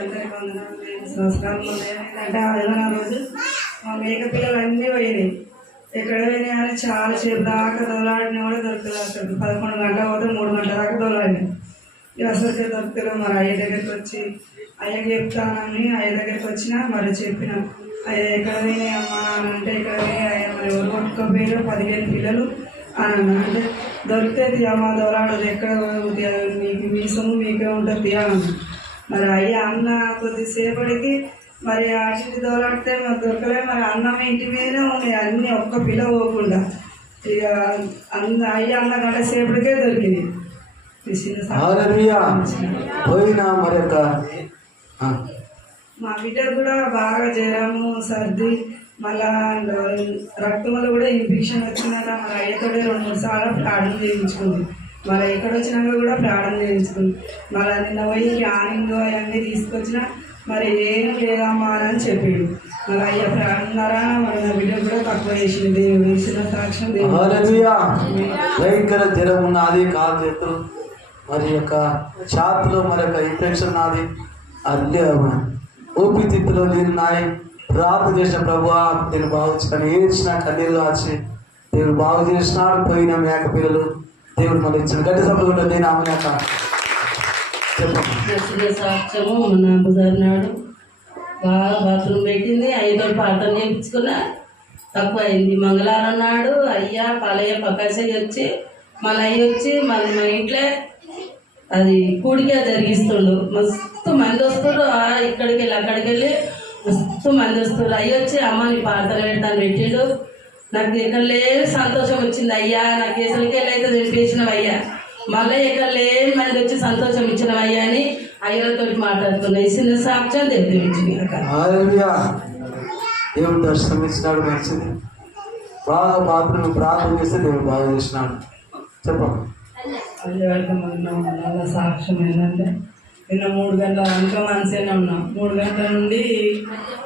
అందరికీ వందనాలు ఐదు ఏమైందంటే ఆదివారం రోజు మా మేక పిల్లలు అన్నీ పోయినాయి. ఎక్కడ పోయినాయి అని చాలా సేపు దాకా దొలాడినా కూడా దొరకలేదు అసలు. పదకొండు గంటల పోతే మూడు గంటల దాకా దొలాడినాయి ఇక అసలు దొరకలేదు. మరి అయ్య దగ్గరికి వచ్చి అయ్యకి చెప్తానని అయ్య దగ్గరికి వచ్చినా మరి చెప్పిన. అయ్య ఎక్కడ పోయినాయి అమ్మా అని అంటే ఇక్కడ పోయినాయి అయ్య మరి ఎవరు కొట్టుకోపోయారు పదిహేను పిల్లలు. అని అన్నా. అంటే దొరికితే తీయమ్మా దొలాడదు ఎక్కడ మీకు మీ సొమ్ము మీకే ఉంటుంది. తీయాలన్నా మరి అయ్య అన్న కొద్దిసేపటికి మరి ఆటికి దోలాడితే మరి దొరకలే. మరి అన్నం ఇంటి మీదనే ఉన్నాయి అన్నీ ఒక్క పిల్ల పోకుండా. ఇక అన్న అయ్య అన్న గంట సేపటికే దొరికింది. పోయినా మరి యొక్క మా బిడ్డకు కూడా బాగా జ్వరము సర్ది మళ్ళా రక్తంలో కూడా ఇన్ఫెక్షన్ వచ్చిందట. మరి అయ్యతో రెండు మూడు సార్లు ప్రాణం చేయించుకుంది. మళ్ళీ ఇక్కడ వచ్చినాక కూడా ప్రాణం చేయించుకుంది మళ్ళీ నిన్న పోయి క్యానింగ్ అవన్నీ తీసుకొచ్చిన మరి ఏం లేదమ్మా అని చెప్పిండు. మరి అయ్య ప్రాణన్నారా? మరి నా బిడ్డ కూడా తక్కువ చేసింది. దేవుడు ఇచ్చిన సాక్ష్యం భయంకర జ్వరం ఉన్నది కాలు చేతులు మరి యొక్క ఛాతిలో మరి యొక్క ఇన్ఫెక్షన్ నాది. అల్లే ఊపిరితిత్తులో నేను నాయి ప్రార్థన చేసిన ప్రభు నేను బాగు కానీ ఏడ్చిన కన్నీరు కాచి దేవుడు బాగు చేసినాడు పోయిన మేక పిల్లలు. దేవుడు మళ్ళీ ఇచ్చిన గట్టి సభలో నేను ఆమె సాక్ష్యము నాడు. బాగా బాత్రూమ్ పెట్టింది. ఐదో ప్రార్థన చేయించుకున్నా తక్కువ అయింది మంగళవారం నాడు అయ్యా పాలయ్య పకాసయ్య వచ్చి మన అయ్య వచ్చి మన మా ఇంట్లో అది కూడిగా జరిగిస్తుండు. మస్తు మంది వస్తుండ్రు. ఇక్కడికి వెళ్ళి అక్కడికి వెళ్ళి మస్తు మంది వస్తుండ్రు. అయ్యి వచ్చి అమ్మని నీ పెడతాను పెట్టిండు. నాకు ఎక్కడ లేదు సంతోషం వచ్చింది అయ్యా నాకు కేసులకెళ్ళైతే చేసినవయ్యా మళ్ళీ ఎక్కడ లేని మంది వచ్చి సంతోషం ఇచ్చినవయ్యా అని అయ్యలతో మాట్లాడుతున్నాయి ఇచ్చిన సాక్ష్యం దేవుడు దర్శనం ఇచ్చినాడు మంచిది బాగా పాత్ర ప్రార్థన చేస్తే దేవుడు బాగా చేసినాడు చెప్పండి సాక్ష్యం ఏంటంటే నిన్న మూడు గంటల వెనుక మంచిగానే ఉన్నా. మూడు గంటల నుండి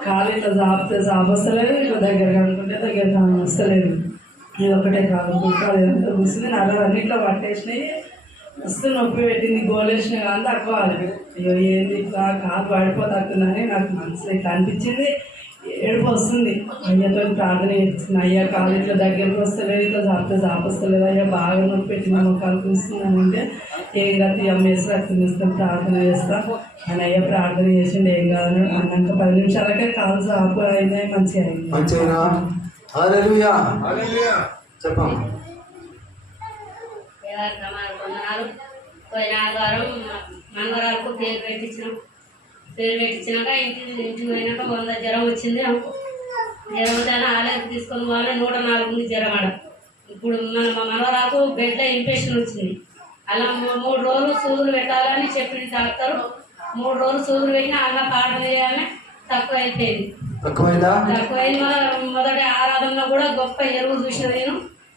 కాలు ఇట్లా సాపితే సాపస్తలేదు ఇట్లా దగ్గర అనుకుంటే దగ్గర వస్తలేదు. ఇది ఒకటే కాదు కాదు ఎంత కూర్చుంది నల్ల అన్నిట్లో పట్టేసినాయి. మస్తు నొప్పి పెట్టింది గోలేసిన కానీ తక్కువ అయ్యో ఏంది ఇట్లా? కాలు పడిపోతుందని నాకు మనసులో ఇట్లా అనిపించింది. ఏడుపు వస్తుంది. అయ్యతో ప్రార్థన చేస్తుంది అయ్యా కాలు ఇట్లా దగ్గరకు వస్తలేదు ఇట్లా చాపితే చాపస్తలేదు అయ్యా బాగా నొప్పి పెట్టి మా మొక్కలు కూస్తున్నాను అంటే ఏం కాదు అమ్మేసి రక్తం ఇస్తాం ప్రార్థన చేస్తాం. అని అయ్యా ప్రార్థన చేసిండు ఏం కాదు అన్నాక పది నిమిషాలకే కాలు చాపు అయినాయి మంచిగా అయింది చెప్పండి పోయిన ఆదివారం పేరు పెట్టించినాం. పేరు పెట్టించినాక ఇంటి ఇంటికి పోయినాక వంద జ్వరం వచ్చింది జ్వరం దాని ఆలయకు తీసుకొని పోవాలి నూట నాలుగు ఉంది జ్వరం ఆడ. ఇప్పుడు మన మా మనవరాకు బెడ్లో ఇన్ఫెక్షన్ వచ్చింది. అలా మూడు రోజులు సూదులు పెట్టాలని చెప్పింది డాక్టర్ మూడు రోజులు సూదులు పెట్టినా అలా పాటలు చేయాలని తక్కువ అయిపోయింది తక్కువైందా మొద- మొదటి ఆరాధనలో కూడా గొప్ప ఎరువు చూసిన నేను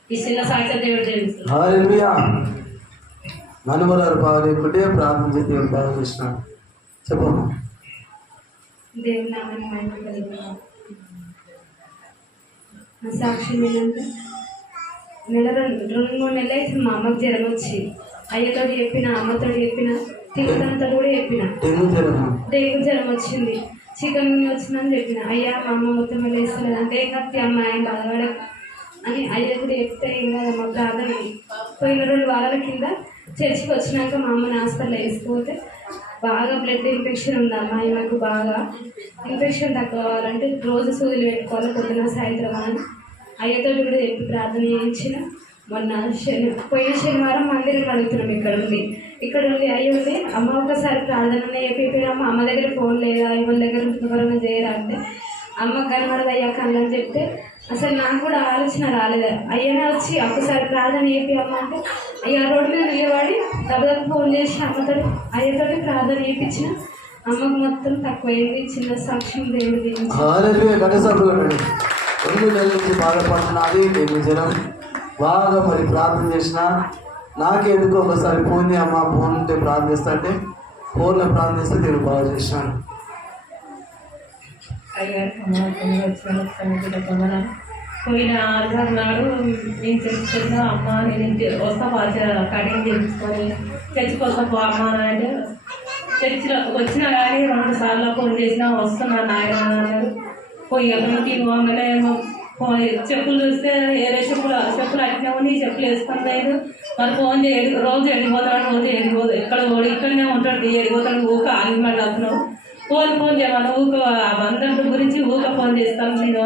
ఈ చిన్న దేవుడు హల్లెలూయా. మనవరాలు బాగా లేకుంటే ప్రార్థన చేసి బాగా సాక్షి దేవుని మహిమ నా సాక్ష్యం ఏంటంటే నెల రెండు రెండు మూడు నెలలు అయితే మా అమ్మకి జ్వరం వచ్చి అయ్యతో చెప్పిన అమ్మతో చెప్పిన తిరుగుతనతో కూడా చెప్పిన డెంగ్యూ జ్వరం వచ్చింది చికెన్ వచ్చిందని చెప్పిన అయ్యా మా అమ్మ మొత్తం వేస్తలేదు అంటే కత్తి అమ్మ ఆయన బాధపడక అని అయ్య కూడా చెప్తే ఏం మా ప్రార్థన. పోయిన రెండు వారాల కింద చర్చికి వచ్చినాక మా అమ్మని హాస్పిటల్ వేసిపోతే బాగా బ్లడ్ ఇన్ఫెక్షన్ ఉందమ్మా మాకు బాగా. ఇన్ఫెక్షన్ తక్కువ రోజు సూదులు పెట్టుకోవాలి పొద్దున సాయంత్రం అని అయ్యతో కూడా చెప్పి ప్రార్థన చేయించిన. మొన్న శని పోయిన శనివారం మందిరం అడుగుతున్నాం ఇక్కడ ఉంది ఇక్కడ ఉండి అయ్యి అమ్మ ఒకసారి ప్రార్థన చెప్పిపోయినమ్మ అమ్మ దగ్గర ఫోన్ లేదా? ఎవరి దగ్గర ఎవరైనా చేయరా? అంటే అమ్మ కనబడదు అయ్యా కళ్ళని చెప్తే అసలు నాకు కూడా ఆలోచన రాలేదు? అయ్యనే వచ్చి ఒక్కసారి ప్రార్థన చెప్పి అమ్మ అంటే అయ్యా రోడ్డు మీద నిలబడి దెబ్బలకు ఫోన్ చేసి అమ్మతో అయ్యతోటి ప్రార్థన చేయించిన అమ్మకు మొత్తం తక్కువైంది చిన్న సాక్ష్యం దేవుడు రెండు నెలల నుంచి బాధపడుతున్నది డెంగ్యూ జ్వరం బాగా మరి ప్రార్థన చేసిన నాకెందుకు ఒకసారి ఫోన్ అమ్మ ఫోన్ ఉంటే అంటే ఫోన్లో ప్రార్థన చేస్తే దేవుడు బాగా అయ్యారికి పోయిన ఆదివారం నాడు నేను చర్చికి అమ్మ నేను ఇంటి వస్తా పాచ కటింగ్ చేయించుకొని చర్చికి వస్తా పో అమ్మ అని అంటే చర్చిలో వచ్చినా కానీ రెండు సార్లు ఫోన్ చేసినా వస్తున్నా నాయన అన్నారు. పోయి ఎక్కడికి పోగానే చెప్పులు చూస్తే ఏరే చెప్పులు చెప్పులు అట్టినా నీ చెప్పులు వేసుకొని లేదు. మరి ఫోన్ చేయ రోజు ఎండిపోతాడు రోజు ఎండిపోదు ఎక్కడ పోడు ఇక్కడనే ఉంటాడు ఎడిపోతాడు ఊక ఆగి మళ్ళీ అతను. ఫోన్ ఫోన్ చేయమని ఊక ఆ బంధం గురించి ఊక ఫోన్ చేస్తాను నేను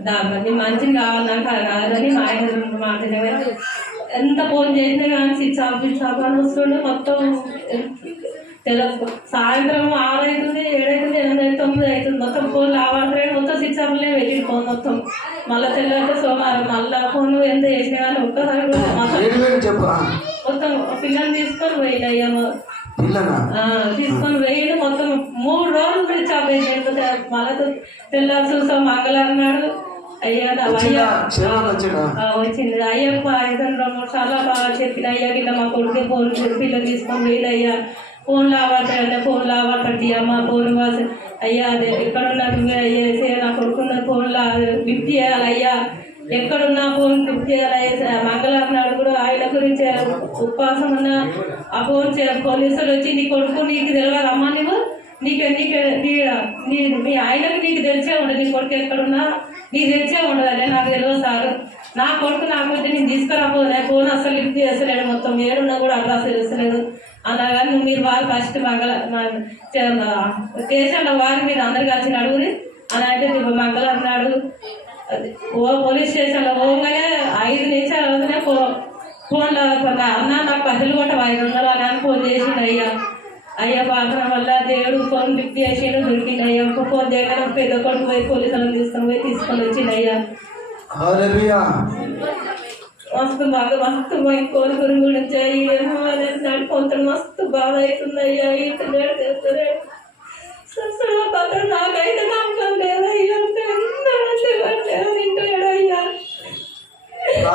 దాన్ని మంచిది కావాలి నాకు అది కాదని మా ఆయన మాట. ఎంత ఫోన్ చేసినా కానీ స్విచ్ ఆఫ్ స్విచ్ ఆఫ్ అని వస్తుండే మొత్తం. తెల సాయంత్రం ఆరు అవుతుంది ఎనిమిది అవుతుంది తొమ్మిది అవుతుంది మొత్తం ఫోన్ లావాడే మొత్తం స్విచ్ ఆఫ్లే వెళ్ళి ఫోన్ మొత్తం. మళ్ళీ తెల్లారితే సోమవారం మళ్ళీ ఫోన్ ఎంత చేసినా కానీ ఒక్కసారి మొత్తం పిల్లల్ని తీసుకొని ఆ, తీసుకొని పోయి మొత్తం మూడు రోజులు అయిపోయింది మళ్ళీ తెల్లారి చూసాం మంగళవారం నాడు అయ్యా వచ్చిందా? అయ్యా. అయ్యప్ప ఐదని రెండు మూడు సార్లు బాగా చెప్పిన అయ్యా కింద మా కొడుకు ఫోన్ పిల్లలు తీసుకొని పోయిన అయ్యా ఫోన్ లావాలంటే ఫోన్ లావాలంటే అమ్మ ఫోన్ వాసి అయ్యా అదే ఎక్కడున్నా నువ్వే? అయ్యా నా కొడుకున్న ఫోన్ లా లిఫ్ట్ చేయాలి అయ్యా. ఎక్కడున్నా ఫోన్ లిఫ్ట్ చేయాలి? మంగళవారం నాడు కూడా ఆయన గురించి ఉపవాసం ఉన్న ఆ ఫోన్ చే- పోలీసులు వచ్చి నీ కొడుకు నీకు తెలియదు అమ్మ నువ్వు నీకు నీకు నీ నీ మీ ఆయనకు నీకు తెలిసే ఉండదు. నీ కొడుకు ఎక్కడున్నా నీకు తెలిసే ఉండదు. నాకు తెలియదు సార్. నా కొడుకు నాకు వచ్చి నేను తీసుకురాబోలే ఫోన్ అసలు లిఫ్ట్ చేస్తలేడు మొత్తం. ఏడున్నా కూడా అడ్రస్ తెలుస్తలేదు అలా కానీ మీరు వారు ఫస్ట్ మంగళ స్టేషన్లో వారి మీరు అందరు కలిసి నడుగురి అని అంటే నువ్వు పోలీస్ స్టేషన్లో పోగానే ఐదు నిమిషాలు అవుతున్నాయి ఫో ఫోన్లో అన్న నాకు పద్దెలు కొట్ట ఐదు వందలు అని ఫోన్ చేసిండు అయ్యా. అయ్యా పాత్ర వల్ల దేవుడు ఫోన్ లిఫ్ట్ చేసిండు దొరికిండు అయ్యా. ఒక ఫోన్ చేయగానే పెద్ద కొడుకు పోయి పోలీసులను తీసుకొని పోయి తీసుకొని వచ్చిండు అయ్యా. మస్తు బాగా మస్తు పోయి కోరుకుని గురించి నడుపుకుంటాడు మస్తు బాధ అవుతుంది అయ్యా. పక్కన నాకైతే నమ్మకం లేదు అయ్యా ఎంత మంది పట్టారు ఇంటాడు అయ్యా ప్రార్థన మస్తు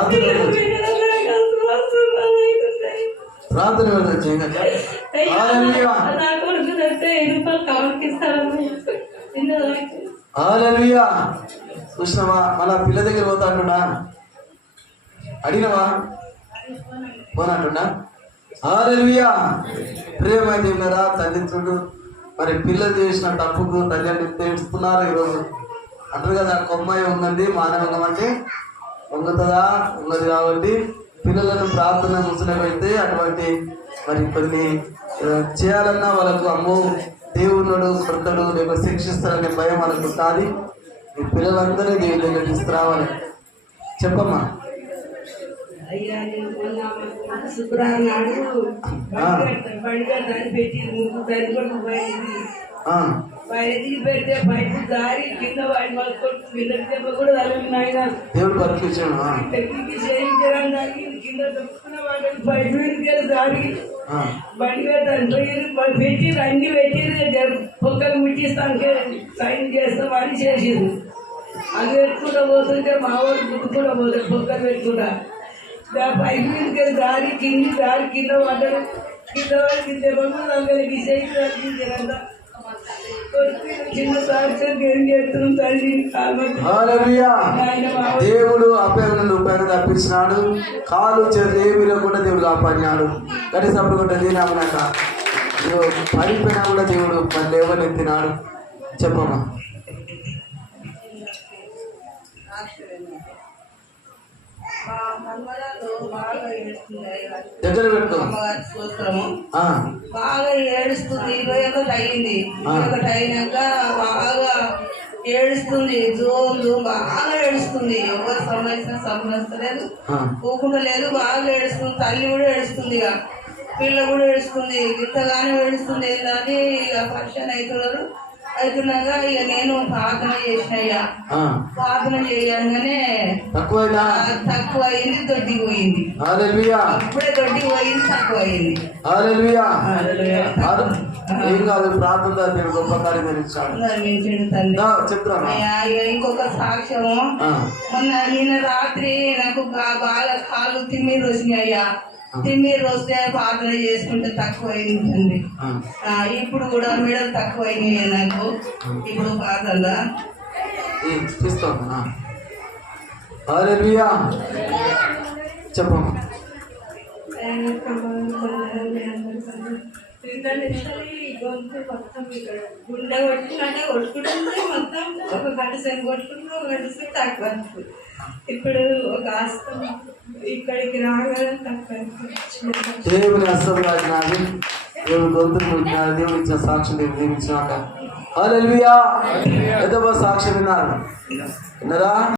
బాధ అవుతుంది ప్రార్థన వెళ్ళొచ్చు ఇంకా హల్లెలూయా నా కొడుకు తెస్తే ఐదు రూపాయలు కవర్కి హల్లెలూయా. చూసినావా? మన పిల్ల దగ్గర పోతా అంటున్నా. అడిగినవా? పోనంటున్నా. హల్లెలూయా. ప్రేమ దేవులరా తల్లిదండ్రులు మరి పిల్లలు చేసిన తప్పుకు తల్లిదండ్రులు తెలుసుకున్నారు ఈరోజు? అంటారు కదా కొమ్మాయి ఉందండి మానవంగం అంటే వంగుతుందా ఉన్నది కాబట్టి పిల్లలను ప్రార్థన కూర్చునబెడితే అటువంటి మరి కొన్ని చేయాలన్నా వాళ్ళకు అమ్మో దేవుడు కొడతాడు లేక శిక్షిస్తాడనే భయం వాళ్ళకు ఉంటుంది ఈ పిల్లలందరినీ దేవుని దగ్గర తీసుకురావాలి. చెప్పమ్మా. శుక్రవారం నాడు దాన్ని పెట్టి కూడా దేవుడు బతికించాడు ఆ, టెక్నిక్ చేయించడానికి దానికి కింద దొక్కున్న వాళ్ళని బయట వెళ్ళి దాడి ఆ, బండి పెట్టాను పోయి పెట్టి అన్ని పెట్టి పొక్కలు ముట్టిస్తానికి సైన్ చేస్తాం అని చేసింది అది పెట్టుకుంటూ పోతుంటే మా వాళ్ళు గుట్టుకుంటూ పోతారు పొక్కలు పెట్టుకుంటా దా పైకి మీదకి దారి కింది దారి కింద పడ్డారు కింద పడి కింద పడి అందరికి చేయించారంతా దేవుడు అపేమ నుండి తప్పించినాడు కాలు చేతులు ఏమి లేకుండా దేవుడు కాపాడినాడు. కనీసం అప్పుడు కూడా పడిపోయినా కూడా దేవుడు లేవనెత్తినాడు చెప్పమ్మా. దగ్గర స్తోత్రము. ఆ, బాగా ఏడుస్తుంది. ఇరవై ఒకటి అయింది. ఒకటి అయినాక బాగా ఏడుస్తుంది. జోలు బాగా ఏడుస్తుంది. ఎవరు సంబంధించిన సంబంధించలేదు ఊకుంటలేదు బాగా ఏడుస్తుంది. తల్లి కూడా ఏడుస్తుంది ఇక. పిల్ల కూడా ఏడుస్తుంది. గిట్టగానే ఏడుస్తుంది. ఏంటని ఇక ఫంక్షన్ అవుతున్నారు. అవుతున్నాక ఇక నేను ప్రార్థన చేసిన ఇక ఆ. ప్రార్థన చేయగానే తక్కువైనా ఆ, తక్కువ అయింది దొడ్డి పోయింది అప్పుడే దొడ్డి పోయింది తక్కువ అయింది ఏం కాదు ప్రార్థన గొప్ప ఇంకొక సాక్ష్యము. మొన్న నిన్న రాత్రి నాకు బాగా కాళ్ళు తిమ్మిరి వచ్చినాయి తిమ్మిరి వస్తే ప్రార్థన చేసుకుంటే తక్కువ అయింది ఇప్పుడు కూడా మెడలు తక్కువ అయినాయి నాకు ఇప్పుడు. హల్లెలూయా చెప్పమ్మా గొంతు మొత్తం ఇక్కడ గుండె కొట్టినట్టే కొట్టుకుంటుంది మొత్తం ఒక గంట సేపు కొట్టుకుంటుంది ఒక గంట సేపు తక్కువ. ఇప్పుడు ఒక ఆస్తం ఇక్కడికి అవుతుంది. దేవుని రాజినది దేవుని గొంతులు ముట్టినారు దేవుడు ఇచ్చిన సాక్ష్యం దేవుడు దీవించినాక హల్లెలూయా ఎంతమంది సాక్ష్యం విన్నారు? విన్నారా?